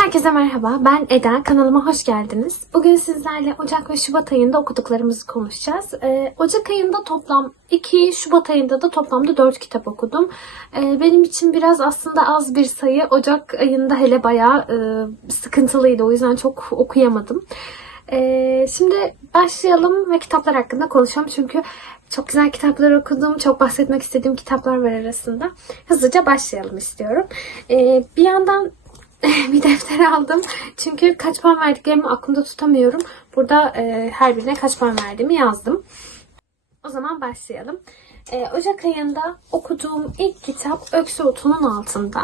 Herkese merhaba, ben Eda. Kanalıma hoş geldiniz. Bugün sizlerle Ocak ve Şubat ayında okuduklarımızı konuşacağız. Ee, Ocak ayında toplam 2, Şubat ayında da toplamda 4 kitap okudum. Ee, benim için biraz aslında az bir sayı. Ocak ayında hele bayağı e, sıkıntılıydı. O yüzden çok okuyamadım. Ee, şimdi başlayalım ve kitaplar hakkında konuşalım. Çünkü çok güzel kitaplar okudum. Çok bahsetmek istediğim kitaplar var arasında. Hızlıca başlayalım istiyorum. Ee, bir yandan bir defter aldım. Çünkü kaç puan verdiklerimi aklımda tutamıyorum. Burada e, her birine kaç puan verdiğimi yazdım. O zaman başlayalım. Ee, Ocak ayında okuduğum ilk kitap Öksü Otu'nun Altında.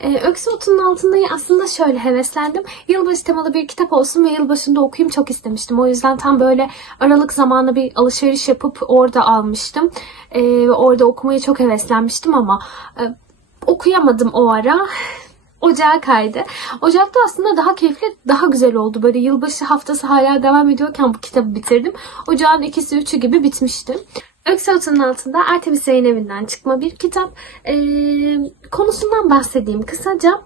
Ee, Öksü Otu'nun Altında'yı aslında şöyle heveslendim. Yılbaşı temalı bir kitap olsun ve yılbaşında okuyayım çok istemiştim. O yüzden tam böyle Aralık zamanı bir alışveriş yapıp orada almıştım. Ee, orada okumayı çok heveslenmiştim ama e, okuyamadım o ara. Ocağa kaydı. Ocakta aslında daha keyifli, daha güzel oldu. Böyle yılbaşı haftası hala devam ediyorken bu kitabı bitirdim. Ocağın ikisi üçü gibi bitmişti. Öksü altında Artemis Yayın Evi'nden çıkma bir kitap. Ee, konusundan bahsedeyim kısaca.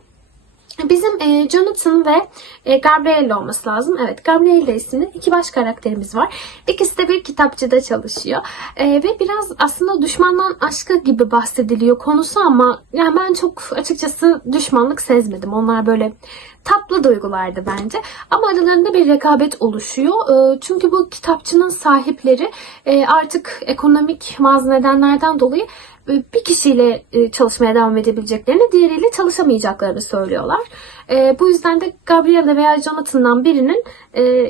Bizim e, Jonathan ve e, Gabrielle olması lazım. Evet Gabrielle isimli iki baş karakterimiz var. İkisi de bir kitapçıda çalışıyor. E, ve biraz aslında düşmandan aşkı gibi bahsediliyor konusu ama yani ben çok açıkçası düşmanlık sezmedim. Onlar böyle tatlı duygulardı bence. Ama aralarında bir rekabet oluşuyor. E, çünkü bu kitapçının sahipleri e, artık ekonomik bazı nedenlerden dolayı e, bir kişiyle e, çalışmaya devam edebileceklerini, diğeriyle çalışamayacaklarını söylüyorlar. Bu yüzden de Gabrielle veya Jonathan'dan birinin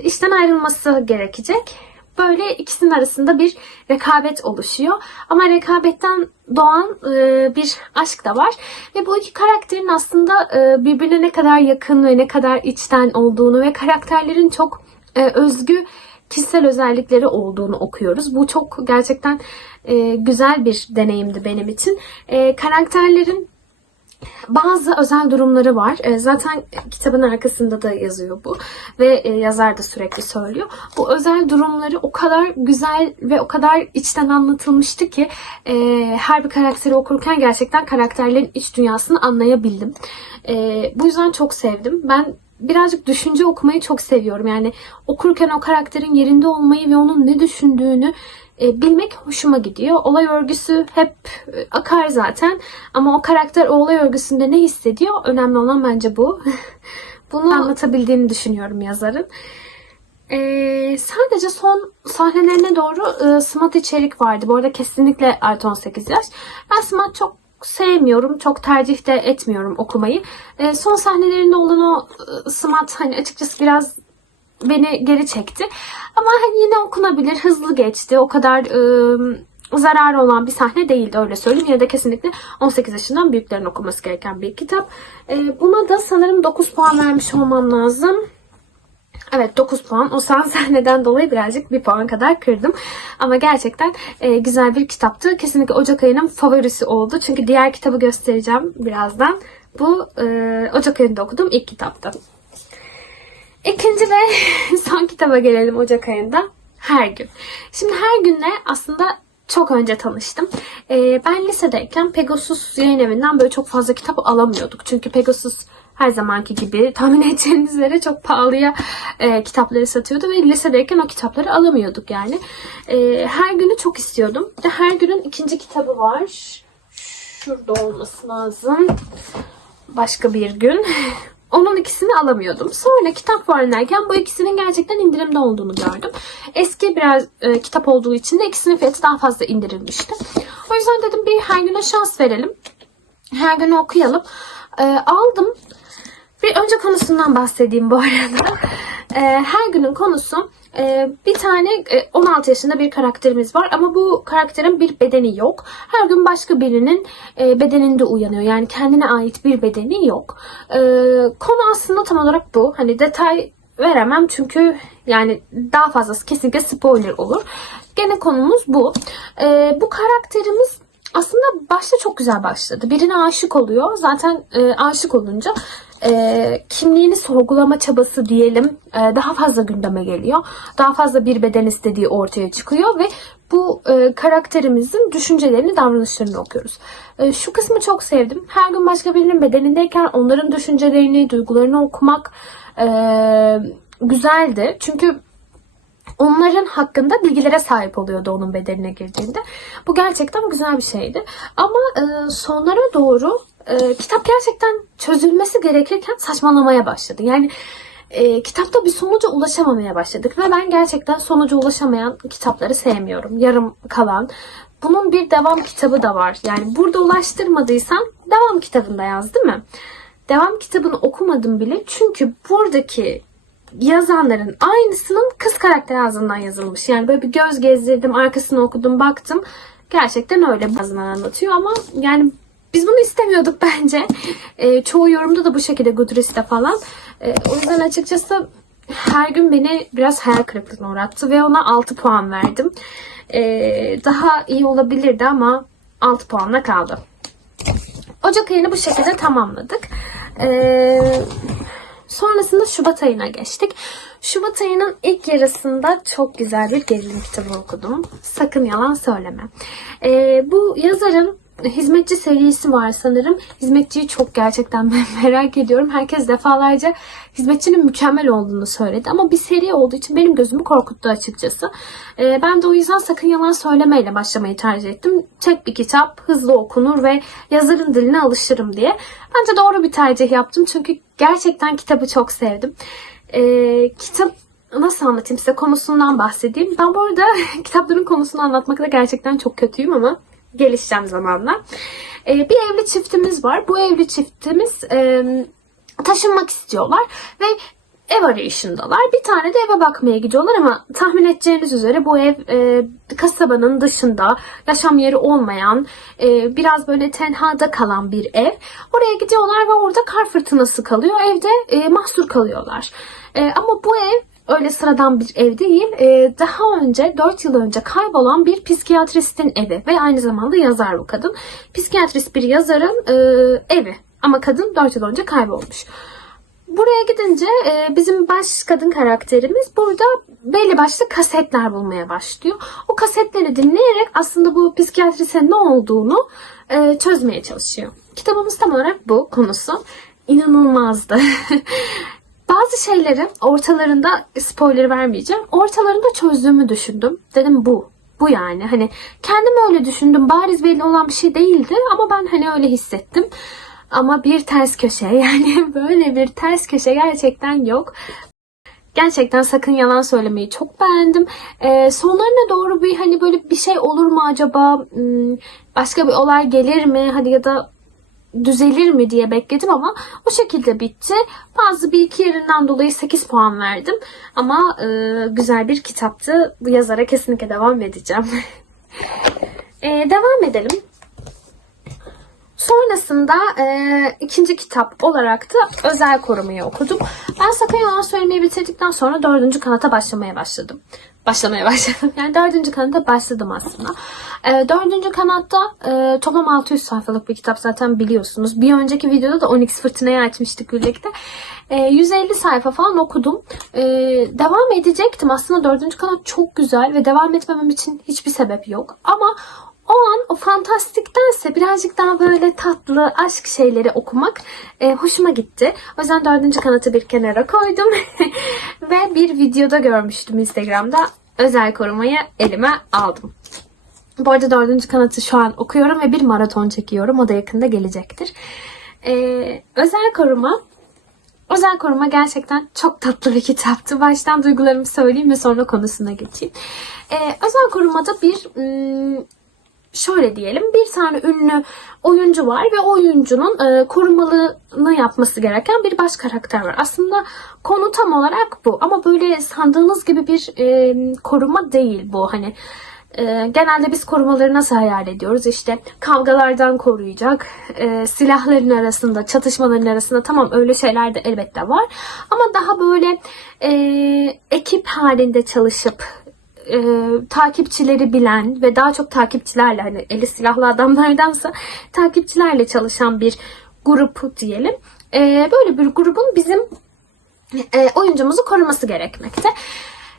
işten ayrılması gerekecek. Böyle ikisinin arasında bir rekabet oluşuyor. Ama rekabetten doğan e, bir aşk da var. Ve bu iki karakterin aslında e, birbirine ne kadar yakın ve ne kadar içten olduğunu ve karakterlerin çok e, özgü kişisel özellikleri olduğunu okuyoruz. Bu çok gerçekten e, güzel bir deneyimdi benim için. Karakterlerin bazı özel durumları var. E, zaten kitabın arkasında da yazıyor bu. Ve e, yazar da sürekli söylüyor. Bu özel durumları o kadar güzel ve o kadar içten anlatılmıştı ki e, her bir karakteri okurken gerçekten karakterlerin iç dünyasını anlayabildim. E, bu yüzden çok sevdim. Ben birazcık düşünce okumayı çok seviyorum. Yani okurken o karakterin yerinde olmayı ve onun ne düşündüğünü bilmek hoşuma gidiyor. Olay örgüsü hep e, akar zaten ama o karakter o olay örgüsünde ne hissediyor? Önemli olan bence bu. Bunu anlatabildiğini düşünüyorum yazarın. Ee, sadece son sahnelerine doğru e, smart içerik vardı. Bu arada kesinlikle artı 18 yaş. Ben smart çok sevmiyorum. Çok tercih de etmiyorum okumayı. E, son sahnelerinde olan o e, smart hani açıkçası biraz beni geri çekti. Ama hani yine okunabilir. Hızlı geçti. O kadar e, zararı olan bir sahne değildi öyle söyleyeyim. Yine de kesinlikle 18 yaşından büyüklerin okuması gereken bir kitap. E, buna da sanırım 9 puan vermiş olmam lazım. Evet 9 puan. O son sahneden dolayı birazcık bir puan kadar kırdım. Ama gerçekten e, güzel bir kitaptı. Kesinlikle Ocak ayının favorisi oldu. Çünkü diğer kitabı göstereceğim birazdan. Bu e, Ocak ayında okuduğum ilk kitaptı. İkinci ve son kitaba gelelim Ocak ayında. Her gün. Şimdi her günle aslında çok önce tanıştım. Ee, ben lisedeyken Pegasus yayın evinden böyle çok fazla kitap alamıyorduk. Çünkü Pegasus her zamanki gibi tahmin edeceğiniz üzere çok pahalıya e, kitapları satıyordu ve lisedeyken o kitapları alamıyorduk yani. E, her günü çok istiyordum. De her günün ikinci kitabı var. Şurada olması lazım. Başka bir gün. Onun ikisini alamıyordum. Sonra kitap fuarındayken bu ikisinin gerçekten indirimde olduğunu gördüm. Eski biraz e, kitap olduğu için de ikisinin fiyatı daha fazla indirilmişti. O yüzden dedim bir her güne şans verelim. Her günü okuyalım. E, aldım. Bir önce konusundan bahsedeyim bu arada. E, her günün konusu e, bir tane e, 16 yaşında bir karakterimiz var ama bu karakterin bir bedeni yok. Her gün başka birinin e, bedeninde uyanıyor. Yani kendine ait bir bedeni yok. E, konu aslında tam olarak bu. Hani detay veremem çünkü yani daha fazlası kesinlikle spoiler olur. Gene konumuz bu. E, bu karakterimiz aslında başta çok güzel başladı. Birine aşık oluyor. Zaten e, aşık olunca e, kimliğini sorgulama çabası diyelim e, daha fazla gündeme geliyor. Daha fazla bir beden istediği ortaya çıkıyor ve bu e, karakterimizin düşüncelerini, davranışlarını okuyoruz. E, şu kısmı çok sevdim. Her gün başka birinin bedenindeyken onların düşüncelerini, duygularını okumak e, güzeldi. Çünkü onların hakkında bilgilere sahip oluyordu onun bedenine girdiğinde. Bu gerçekten güzel bir şeydi. Ama e, sonlara doğru e, kitap gerçekten çözülmesi gerekirken saçmalamaya başladı. Yani e, kitapta bir sonuca ulaşamamaya başladık ve ben gerçekten sonuca ulaşamayan kitapları sevmiyorum. Yarım kalan. Bunun bir devam kitabı da var. Yani burada ulaştırmadıysan devam kitabında yaz değil mi? Devam kitabını okumadım bile çünkü buradaki yazanların aynısının kız karakter ağzından yazılmış. Yani böyle bir göz gezdirdim, arkasını okudum, baktım. Gerçekten öyle bazıları anlatıyor ama yani biz bunu istemiyorduk bence. E, çoğu yorumda da bu şekilde Goodreads'te falan. E, o yüzden açıkçası her gün beni biraz hayal kırıklığına uğrattı ve ona 6 puan verdim. E, daha iyi olabilirdi ama 6 puanla kaldı. Ocak ayını bu şekilde tamamladık. Ee, sonrasında Şubat ayına geçtik. Şubat ayının ilk yarısında çok güzel bir gerilim kitabı okudum. Sakın yalan söyleme. Ee, bu yazarın Hizmetçi serisi var sanırım. Hizmetçiyi çok gerçekten ben merak ediyorum. Herkes defalarca hizmetçinin mükemmel olduğunu söyledi. Ama bir seri olduğu için benim gözümü korkuttu açıkçası. Ee, ben de o yüzden sakın yalan söylemeyle başlamayı tercih ettim. Tek bir kitap, hızlı okunur ve yazarın diline alışırım diye. Bence doğru bir tercih yaptım. Çünkü gerçekten kitabı çok sevdim. Ee, kitap nasıl anlatayım size konusundan bahsedeyim. Ben bu arada kitapların konusunu anlatmakta gerçekten çok kötüyüm ama gelişeceğim zamanla. Ee, bir evli çiftimiz var. Bu evli çiftimiz e, taşınmak istiyorlar ve ev arayışındalar. Bir tane de eve bakmaya gidiyorlar ama tahmin edeceğiniz üzere bu ev e, kasabanın dışında yaşam yeri olmayan e, biraz böyle tenhada kalan bir ev. Oraya gidiyorlar ve orada kar fırtınası kalıyor. Evde e, mahsur kalıyorlar. E, ama bu ev öyle sıradan bir ev değil. E, daha önce 4 yıl önce kaybolan bir psikiyatristin evi ve aynı zamanda yazar bu kadın. Psikiyatrist bir yazarın e, evi ama kadın 4 yıl önce kaybolmuş. Buraya gidince e, bizim baş kadın karakterimiz burada belli başlı kasetler bulmaya başlıyor. O kasetleri dinleyerek aslında bu psikiyatrise ne olduğunu e, çözmeye çalışıyor. Kitabımız tam olarak bu konusu. İnanılmazdı. Bazı şeyleri ortalarında spoiler vermeyeceğim. Ortalarında çözdüğümü düşündüm. Dedim bu. Bu yani. Hani kendim öyle düşündüm. Bariz belli olan bir şey değildi ama ben hani öyle hissettim. Ama bir ters köşe yani böyle bir ters köşe gerçekten yok. Gerçekten sakın yalan söylemeyi çok beğendim. Ee, sonlarına doğru bir hani böyle bir şey olur mu acaba? Hmm, Başka bir olay gelir mi? Hadi ya da düzelir mi diye bekledim ama o şekilde bitti. Bazı bir iki yerinden dolayı 8 puan verdim. Ama e, güzel bir kitaptı. Bu yazara kesinlikle devam edeceğim. E, devam edelim. Sonrasında e, ikinci kitap olarak da Özel Korumayı okudum. Ben Sakın Yalan Söylemeyi bitirdikten sonra dördüncü kanata başlamaya başladım. Başlamaya başladım. Yani dördüncü kanata başladım aslında. E, dördüncü kanatta e, toplam 600 sayfalık bir kitap zaten biliyorsunuz. Bir önceki videoda da Onyx Fırtına'yı açmıştık birlikte. E, 150 sayfa falan okudum. E, devam edecektim. Aslında dördüncü kanat çok güzel ve devam etmemem için hiçbir sebep yok. Ama o an o fantastiktense birazcık daha böyle tatlı aşk şeyleri okumak e, hoşuma gitti. O yüzden dördüncü kanatı bir kenara koydum. Ve bir videoda görmüştüm Instagram'da. Özel korumayı elime aldım. Bu arada dördüncü kanatı şu an okuyorum ve bir maraton çekiyorum. O da yakında gelecektir. E, özel koruma Özel koruma gerçekten çok tatlı bir kitaptı. Baştan duygularımı söyleyeyim ve sonra konusuna geçeyim. Ee, özel korumada bir ım, şöyle diyelim bir tane ünlü oyuncu var ve oyuncunun e, korumalığını yapması gereken bir baş karakter var. Aslında konu tam olarak bu ama böyle sandığınız gibi bir e, koruma değil bu. Hani e, genelde biz korumaları nasıl hayal ediyoruz? İşte kavgalardan koruyacak, e, silahların arasında, çatışmaların arasında tamam öyle şeyler de elbette var. Ama daha böyle e, ekip halinde çalışıp e, takipçileri bilen ve daha çok takipçilerle hani eli silahlı adamlardansa takipçilerle çalışan bir grup diyelim. e, böyle bir grubun bizim e, oyuncumuzu koruması gerekmekte.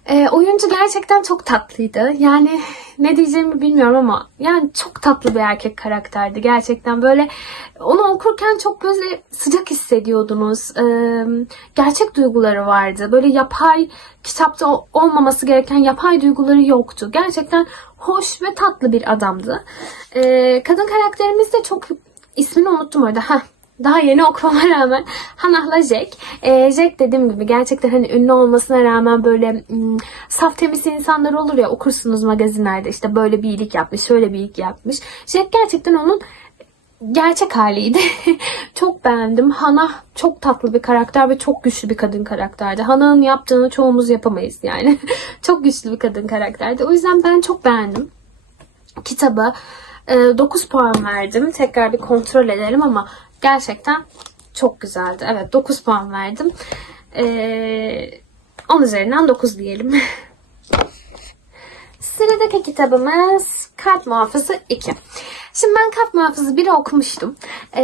E, oyuncu gerçekten çok tatlıydı. Yani ne diyeceğimi bilmiyorum ama yani çok tatlı bir erkek karakterdi gerçekten. Böyle onu okurken çok böyle sıcak hissediyordunuz. E, gerçek duyguları vardı. Böyle yapay kitapta olmaması gereken yapay duyguları yoktu. Gerçekten hoş ve tatlı bir adamdı. E, kadın karakterimiz de çok ismini unuttum orada. Heh, daha yeni okumama rağmen Hannah'la Jack. Ee, Jack dediğim gibi gerçekten hani ünlü olmasına rağmen böyle ım, saf temiz insanlar olur ya okursunuz magazinlerde işte böyle bir iyilik yapmış, şöyle bir iyilik yapmış. Jack gerçekten onun gerçek haliydi. çok beğendim. Hannah çok tatlı bir karakter ve çok güçlü bir kadın karakterdi. Hannah'ın yaptığını çoğumuz yapamayız yani. çok güçlü bir kadın karakterdi. O yüzden ben çok beğendim kitaba e, 9 puan verdim. Tekrar bir kontrol edelim ama gerçekten çok güzeldi. Evet 9 puan verdim. E, 10 üzerinden 9 diyelim. Sıradaki kitabımız Kalp Muhafızı 2. Şimdi ben Kalp Muhafızı 1'i okumuştum. E,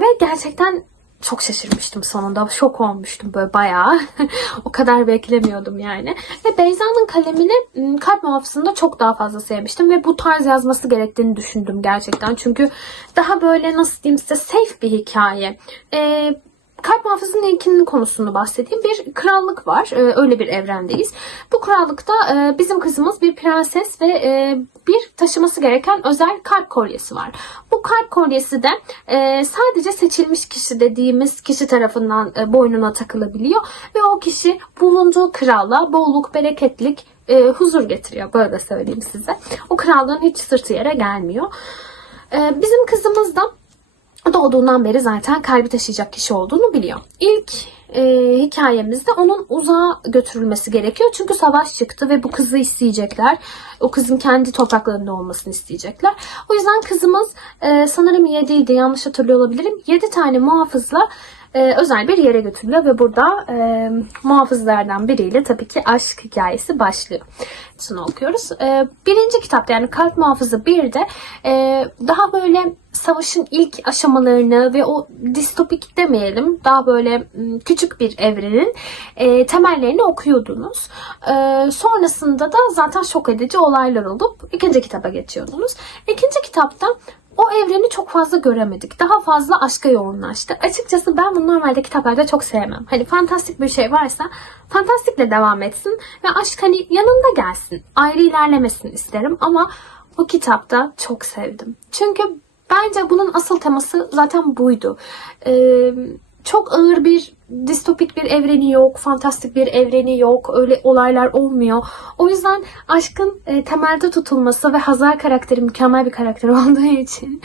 ve gerçekten çok şaşırmıştım sonunda. Şok olmuştum böyle bayağı. o kadar beklemiyordum yani. Ve Beyza'nın kalemini m, kalp muhafızında çok daha fazla sevmiştim. Ve bu tarz yazması gerektiğini düşündüm gerçekten. Çünkü daha böyle nasıl diyeyim size safe bir hikaye. Ee, Kalp muhafızının ilkinin konusunu bahsedeyim. Bir krallık var. Ee, öyle bir evrendeyiz. Bu krallıkta e, bizim kızımız bir prenses ve e, bir taşıması gereken özel kalp kolyesi var. Bu kalp kolyesi de e, sadece seçilmiş kişi dediğimiz kişi tarafından e, boynuna takılabiliyor. Ve o kişi bulunduğu krallığa bolluk, bereketlik, e, huzur getiriyor. Böyle söyleyeyim size. O krallığın hiç sırtı yere gelmiyor. E, bizim kızımız da doğduğundan beri zaten kalbi taşıyacak kişi olduğunu biliyor. İlk e, hikayemizde onun uzağa götürülmesi gerekiyor. Çünkü savaş çıktı ve bu kızı isteyecekler. O kızın kendi topraklarında olmasını isteyecekler. O yüzden kızımız e, sanırım 7 idi yanlış hatırlıyor olabilirim. 7 tane muhafızla e, özel bir yere götürülüyor ve burada e, muhafızlardan biriyle tabii ki aşk hikayesi başlıyor. Şunu okuyoruz. E, birinci kitapta yani Kalp Muhafızı 1'de e, daha böyle savaşın ilk aşamalarını ve o distopik demeyelim daha böyle m, küçük bir evrenin e, temellerini okuyordunuz. E, sonrasında da zaten şok edici olaylar olup ikinci kitaba geçiyordunuz. İkinci kitapta o evreni çok fazla göremedik. Daha fazla aşka yoğunlaştı. Açıkçası ben bunu normalde kitaplarda çok sevmem. Hani fantastik bir şey varsa fantastikle devam etsin ve aşk hani yanında gelsin. Ayrı ilerlemesin isterim ama bu kitapta çok sevdim. Çünkü bence bunun asıl teması zaten buydu. Ee, çok ağır bir distopik bir evreni yok, fantastik bir evreni yok, öyle olaylar olmuyor. O yüzden aşkın e, temelde tutulması ve Hazar karakteri mükemmel bir karakter olduğu için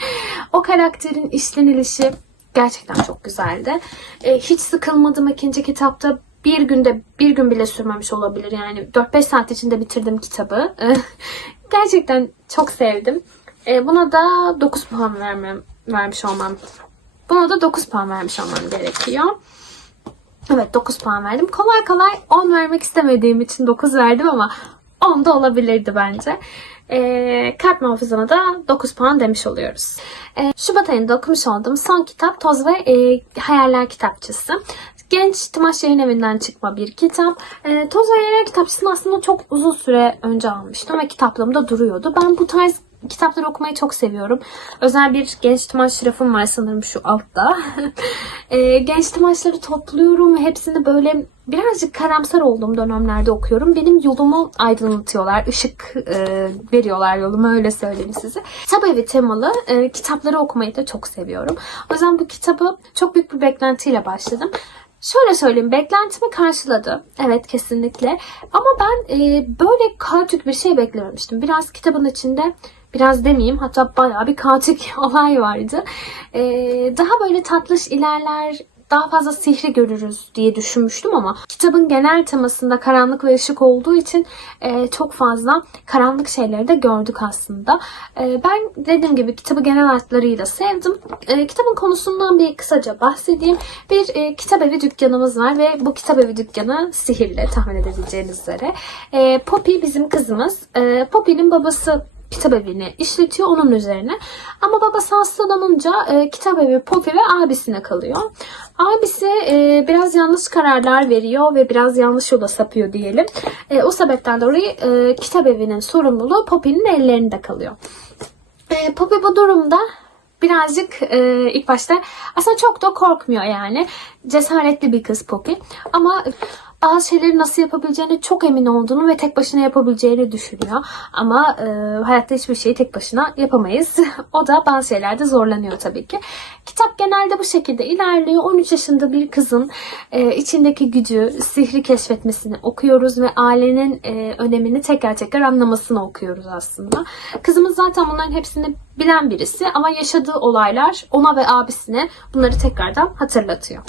o karakterin işlenilişi gerçekten çok güzeldi. E, hiç sıkılmadım ikinci kitapta. Bir günde bir gün bile sürmemiş olabilir yani 4-5 saat içinde bitirdim kitabı. gerçekten çok sevdim. E, buna da 9 puan vermem, vermiş olmam Buna da 9 puan vermiş olmam gerekiyor. Evet 9 puan verdim. Kolay kolay 10 vermek istemediğim için 9 verdim ama 10 da olabilirdi bence. Ee, kalp muhafızına da 9 puan demiş oluyoruz. Ee, Şubat ayında okumuş olduğum son kitap Toz ve e, Hayaller kitapçısı. Genç Timaş Yayın Evi'nden çıkma bir kitap. E, Toz ve Hayaller kitapçısını aslında çok uzun süre önce almıştım ve kitaplığımda duruyordu. Ben bu tarz kitapları okumayı çok seviyorum. Özel bir genç timaş rafım var sanırım şu altta. e, genç timaşları topluyorum ve hepsini böyle birazcık karamsar olduğum dönemlerde okuyorum. Benim yolumu aydınlatıyorlar. ışık e, veriyorlar yoluma öyle söyleyeyim size. Kitap evi temalı e, kitapları okumayı da çok seviyorum. O yüzden bu kitabı çok büyük bir beklentiyle başladım. Şöyle söyleyeyim beklentimi karşıladı. Evet kesinlikle. Ama ben e, böyle kaotik bir şey beklememiştim. Biraz kitabın içinde biraz demeyeyim hatta bayağı bir kaotik olay vardı. E, daha böyle tatlış ilerler daha fazla sihri görürüz diye düşünmüştüm ama kitabın genel temasında karanlık ve ışık olduğu için e, çok fazla karanlık şeyleri de gördük aslında. E, ben dediğim gibi kitabı genel hatlarıyla sevdim. E, kitabın konusundan bir kısaca bahsedeyim. Bir e, kitap evi dükkanımız var ve bu kitap evi dükkanı sihirli tahmin edebileceğiniz üzere. E, Poppy bizim kızımız. E, Poppy'nin babası kitap evini işletiyor onun üzerine. Ama babası hastalanınca e, kitap evi Poppy ve abisine kalıyor. Abisi e, biraz yanlış kararlar veriyor ve biraz yanlış yola sapıyor diyelim. E, o sebepten dolayı e, kitap evinin sorumluluğu Poppy'nin ellerinde kalıyor. E, Poppy bu durumda birazcık e, ilk başta aslında çok da korkmuyor yani. Cesaretli bir kız Poppy. Ama bazı şeyleri nasıl yapabileceğini çok emin olduğunu ve tek başına yapabileceğini düşünüyor. Ama e, hayatta hiçbir şeyi tek başına yapamayız. o da bazı şeylerde zorlanıyor tabii ki. Kitap genelde bu şekilde ilerliyor. 13 yaşında bir kızın e, içindeki gücü, sihri keşfetmesini okuyoruz ve ailenin e, önemini tekrar tekrar anlamasını okuyoruz aslında. Kızımız zaten bunların hepsini bilen birisi ama yaşadığı olaylar ona ve abisine bunları tekrardan hatırlatıyor.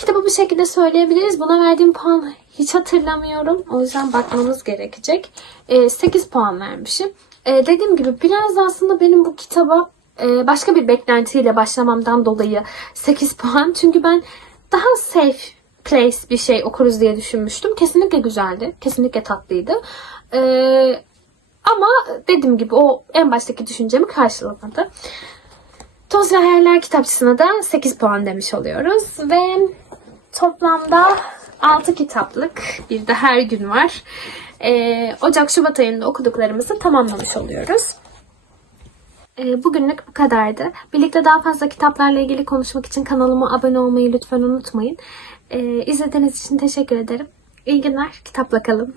Kitabı bu şekilde söyleyebiliriz. Buna verdiğim puan hiç hatırlamıyorum. O yüzden bakmamız gerekecek. E, 8 puan vermişim. E, dediğim gibi biraz da aslında benim bu kitaba e, başka bir beklentiyle başlamamdan dolayı 8 puan. Çünkü ben daha safe place bir şey okuruz diye düşünmüştüm. Kesinlikle güzeldi. Kesinlikle tatlıydı. E, ama dediğim gibi o en baştaki düşüncemi karşılamadı. Toz ve Hayaller kitapçısına da 8 puan demiş oluyoruz. Ve toplamda 6 kitaplık bir de her gün var. Ee, Ocak-Şubat ayında okuduklarımızı tamamlamış oluyoruz. Ee, bugünlük bu kadardı. Birlikte daha fazla kitaplarla ilgili konuşmak için kanalıma abone olmayı lütfen unutmayın. Ee, izlediğiniz için teşekkür ederim. İyi günler, kitapla kalın.